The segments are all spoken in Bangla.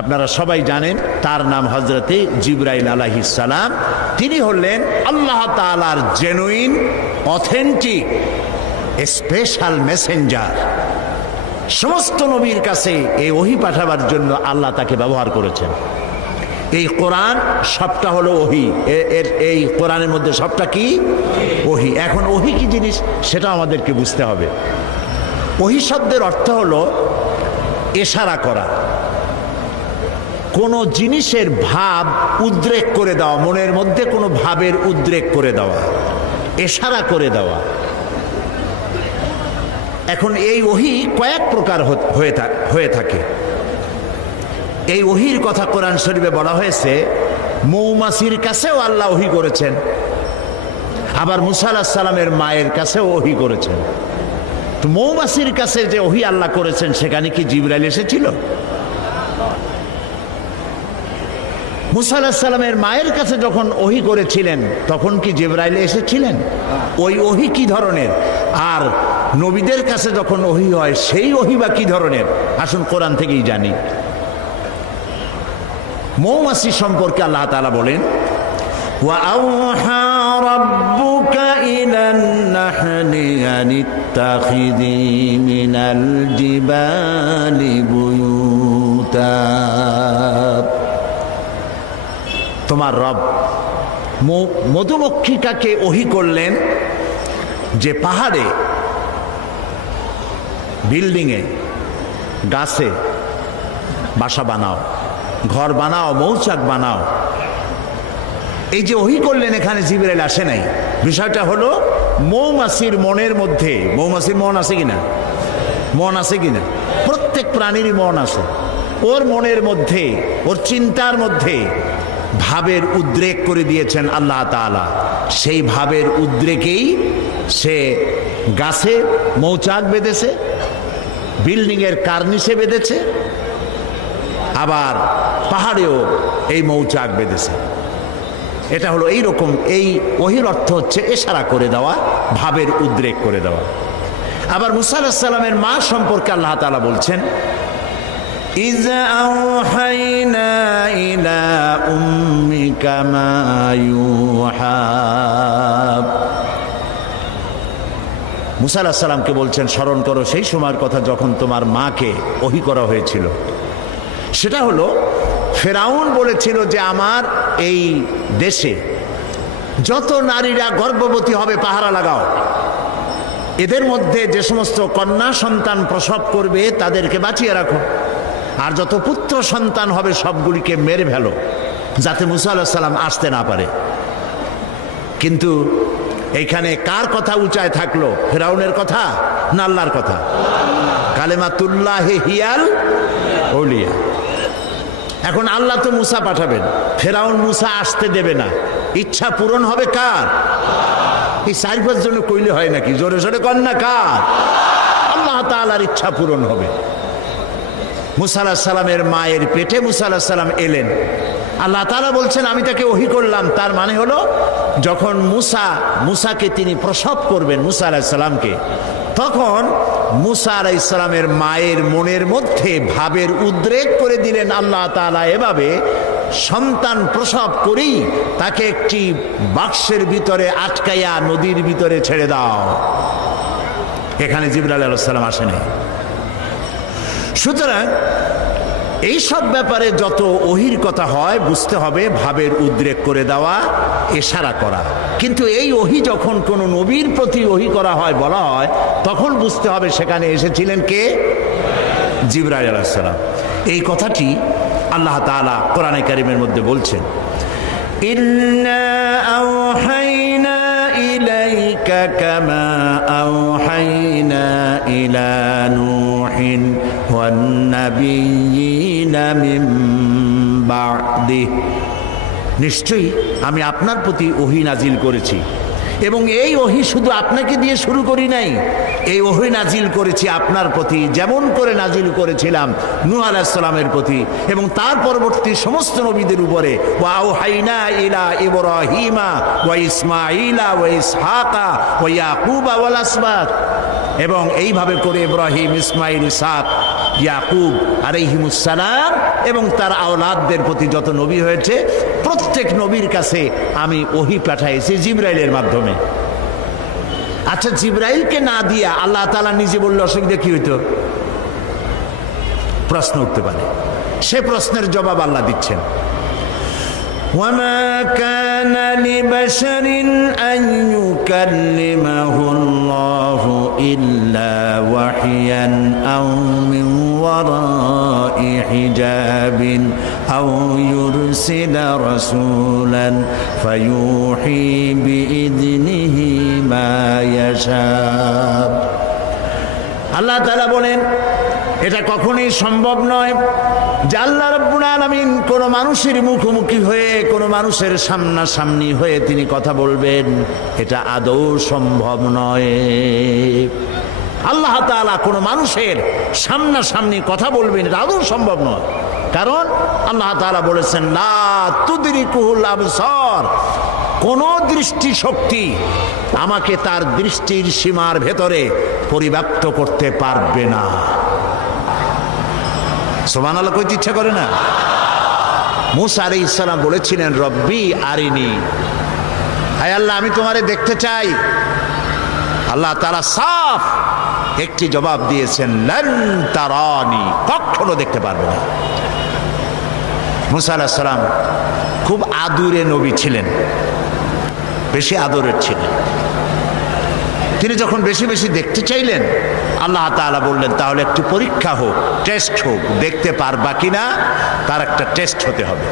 আপনারা সবাই জানেন তার নাম হযরতে জিবরাইল আলাইহিস সালাম। তিনি হলেন আল্লাহ তাআলার জেনুইন অথেন্টিক স্পেশাল মেসেঞ্জার। সমস্ত নবীর কাছে এই ওহী পাঠাবার জন্য আল্লাহ তাকে ব্যবহার করেছেন। এই কোরআন সবটা হলো ওহী, এই কোরআনের মধ্যে সবটা কি ওহী। এখন ওহী কি জিনিস সেটা আমাদেরকে বুঝতে হবে। ওহী শব্দের অর্থ হলো ইশারা করা, কোনো জিনিসের ভাব উদ্রেক করে দেওয়া, মনের মধ্যে কোনো ভাবের উদ্রেক করে দেওয়া, ইশারা করে দেওয়া। এখন এই ওহী কয়েক প্রকার হয়ে থাকে। এই ওহীর কথা কোরআন শরীফে বলা হয়েছে মৌমাছির কাছেও আল্লাহ ওহী করেছেন, আবার মুসা আলাইহিস সালামের মায়ের কাছেও ওহী করেছেন। তো মৌমাছির কাছে যে ওহী আল্লাহ করেছেন সেখানে কি জিবরাইল এসেছিল? মুসা আলাইহিস সালামের মায়ের কাছে যখন ওহী করেছিলেন তখন কি জিবরাইল এসেছিলেন? ওই ওহী কি ধরনের? আর নবীদের কাছে যখন ওহী হয় সেই ওহী বা কি ধরনের? আসুন কোরআন থেকেই জানি। মৌমাছি সম্পর্কে আল্লাহ তাআলা বলেন, وَأَوْحَى رَبُّكَ إِلَى النَّحْلِ أَنِ اتَّخِذِي مِنَ الْجِبَالِ بُيُوتًا। তোমার রব মধুমক্ষিকাকে ওহী করলেন যে পাহাড়ে, বিল্ডিংয়ে, গাছে বাসা বানাও, ঘর বানাও, মৌচাক বানাও। এই যে ওহী করলেন, এখানে জিবরাইল আসে নাই। বিষয়টা হলো মৌমাছির মনের মধ্যে, মৌমাছির মন আছে কিনা? মন আছে কিনা? প্রত্যেক প্রাণীরই মন আছে। ওর মনের মধ্যে, ওর চিন্তার মধ্যে ভাবের উদ্রেক করে দিয়েছেন আল্লাহ তাআলা। সেই ভাবের উদ্রেকেই সে গাছে মৌচাক বেঁধেছে, বিল্ডিংয়ের কার্নিশে বেঁধেছে, আবার পাহাড়েও এই মৌচাক বেঁধেছে। এটা হলো এই রকম। এই ওহীর অর্থ হচ্ছে ইশারা করে দেওয়া, ভাবের উদ্রেক করে দেওয়া। আবার মুসা আলাইহিস সালামের মা সম্পর্কে আল্লাহ তাআলা বলছেন, إِذْ أَوْحَيْنَا إِلَى أُمِّكَ مَا يُوحَى। মুসা আলাইহিস সালামকে বলছেন, স্মরণ করো সেই সময়ের কথা যখন তোমার মাকে ওহী করা হয়েছিল। সেটা হলো ফেরাউন বলেছিল যে আমার এই দেশে যত নারীরা গর্ভবতী হবে পাহারা লাগাও, এদের মধ্যে যে সমস্ত কন্যা সন্তান প্রসব করবে তাদেরকে বাঁচিয়ে রাখো, আর যত পুত্র সন্তান হবে সবগুলিকে মেরে ফেলো, যাতে মুসা আলাইহিস সালাম আসতে না পারে। কিন্তু এইখানে কার কথা উঁচায় থাকলো? ফেরাউনের কথা না আল্লাহর কথা? কালেমাতুল্লাহি হিয়াল আউলিয়া। এখন আল্লাহ তো মুসা পাঠাবেন, ফেরাউন মুসা আসতে দেবে না। ইচ্ছা পূরণ হবে কার? এই 4-5 জনে কইলে হয় নাকি? জোরে জোরে কন না, কার? আল্লাহ তাআলার ইচ্ছা পূরণ হবে। মুসা আলাইহিস সালামের মায়ের পেটে মুসা আলাইহিস সালাম এলেন। আল্লাহ তাআলা বলছেন আমি তাকে ওহী করলাম। তার মানে হলো যখন মুসাকে তিনি প্রসব করবেন, মুসা আলাইহিস সালামকে, তখন মুসা আলাইহিস সালামের মায়ের মনের মধ্যে ভাবের উদ্রেক করে দিলেন আল্লাহ তাআলা এভাবে, সন্তান প্রসব করেই তাকে একটি বাক্সের ভিতরে আটকাইয়া নদীর ভিতরে ছেড়ে দাও। এখানে জিবরাইল আলাইহিস সালাম আসেনি। সুতরাং এই সব ব্যাপারে যত ওহীর কথা হয় বুঝতে হবে ভাবের উদ্রেক করে দেওয়া, ইশারা করা। কিন্তু এই ওহী যখন কোনো নবীর প্রতি ওহী করা হয়, বলা হয়, তখন বুঝতে হবে সেখানে এসেছিলেন কে? জিবরাইল আলাইহিস সালাম। এই কথাটি আল্লাহ তাআলা কোরআনে কারীমের মধ্যে বলছেন, ইন্না আওহাইনা ইলাইকা কামা আওহাইনা ইলা নূহিন ওয়ান নাবিয়্যিনা মিন বা'দিহি। নিশ্চয়ই আমি আপনার প্রতি ওহী নাজিল করেছি, এবং এই ওহী শুধু আপনাকে দিয়ে শুরু করি নাই, এই ওহী নাজিল করেছি আপনার প্রতি যেমন করে নাজিল করেছিলাম নূহ আলাইহিস সালামের প্রতি এবং তার পরবর্তী সমস্ত নবীদের উপরে। ওয়া আওহাইনা ইলা ইব্রাহিমা ওয়া ইসমাঈলা ওয়া ইসহাকা ওয়া ইয়াকুবা ওয়াল আসবাত। এবং এইভাবে করে ইব্রাহিম, ইসমাঈল, ইসহাক ইয়াকুব আলাইহিমুস সালাম এবং তার আওলাদদের প্রতি যত নবী হয়েছে প্রত্যেক নবীর কাছে আমি ওহী পাঠাইছি জিবরাইলের মাধ্যমে। আচ্ছা, জিবরাইলকে না দিয়া আল্লাহ তাআলা নিজে বললে অসুবিধা কি হইতো? প্রশ্ন উঠতে পারে। সে প্রশ্নের জবাব আল্লাহ দিচ্ছেন। وما كان لبشر أن يكلمه الله إلا وحيا أو من وراء حجاب أو يرسل رسولا فيوحي بإذنه ما يشاء। আল্লাহ তাআলা বলেন এটা কখনোই সম্ভব নয় যে আল্লাহ রাব্বুল আলামিন কোন মানুষের মুখোমুখি হয়ে কোন মানুষের সামনাসামনি হয়ে তিনি কথা বলবেন, এটা আদৌ সম্ভব নয়। আল্লাহ তাআলা কোন মানুষের সামনাসামনি কথা বলবেন, এটা আদৌ সম্ভব নয়। কারণ আল্লাহ তাআলা বলেছেন লা তুদরিকুহুল আবসার, কোন দৃষ্টি শক্তি আমাকে তার দৃষ্টির সীমার ভেতরে পরিব্যাপ্ত করতে পারবে না। সুবহানাল্লাহ কইতে ইচ্ছা করে না? মূসা আলাইহিস সালাম বলেছিলেন রব্বি আরিনি, হায় আল্লাহ আমি তোমারে দেখতে চাই। আল্লাহ তাআলা সাফ একটি জবাব দিয়েছেন লান তারানি, কখনো দেখতে পারবে না। মূসা আলাইহিস সালাম খুব আদুরে নবী ছিলেন, বেশি আদরের ছিলেন। তিনি যখন বেশি বেশি দেখতে চাইলেন আল্লাহ তাআলা বললেন তাহলে একটু পরীক্ষা হোক, টেস্ট হোক, দেখতে পারবা কিনা তার একটা টেস্ট হতে হবে।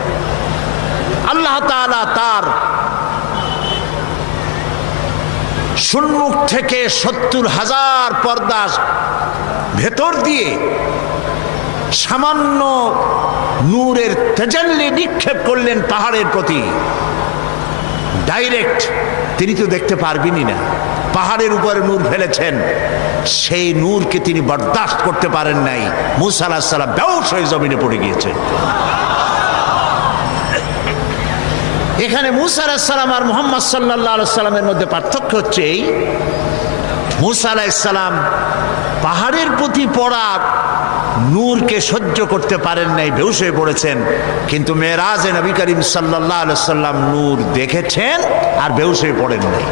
আল্লাহ তাআলা তার সম্মুখ থেকে ৭০,০০০ পর্দা ভেতর দিয়ে সামান্য নূরের তেজাল্লি নিক্ষেপ করলেন পাহাড়ের প্রতি। ডাইরেক্ট তিনি তো দেখতে পারবেনই না, পাহাড়ের উপরে নূর ফেলেছেন, সেই নূরকে তিনি বরদাস্ত করতে পারেন নাই। মূসা আলাইহিস সালাম বেহুশ হয়ে জমিনে পড়ে গিয়েছেন। এখানে মূসা আলাইহিস সালাম আর মুহাম্মদ সাল্লাল্লাহু আলাইহি সাল্লামের মধ্যে পার্থক্য হচ্ছে এই, মূসা আলাইহিস সালাম পাহাড়ের প্রতি পড়া নূরকে সহ্য করতে পারেন নাই, বেহুশ হয়ে পড়েছেন। কিন্তু মেরাজে নবী করিম সাল্লাল্লাহু আলাইহি সাল্লাম নূর দেখেছেন আর বেহুশ হয়ে পড়েন নাই।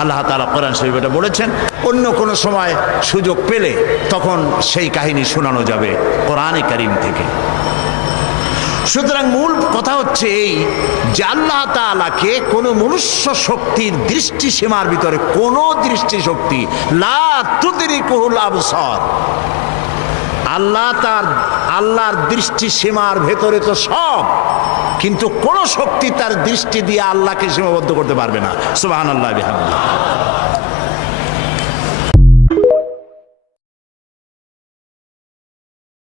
আল্লাহ তাআলা কোরআন শরীফে বলেছেন, অন্য কোনো সময় সুযোগ পেলে তখন সেই কাহিনী শোনানো যাবে কোরআনে কারীম থেকে। সুতরাং মূল কথা হচ্ছে এই যে আল্লাহ তাআলাকে কোনো মনুষ্য শক্তির দৃষ্টি সীমার ভিতরে কোনো দৃষ্টি শক্তি লা তুদরিকুহুল আবসার, আল্লাহর দৃষ্টি সীমার ভেতরে তো সব, কিন্তু কোন শক্তি তার দৃষ্টি দিয়ে আল্লাহকে সীমাবদ্ধ করতে পারবে না। সুবহানাল্লাহ বিহামদিহি।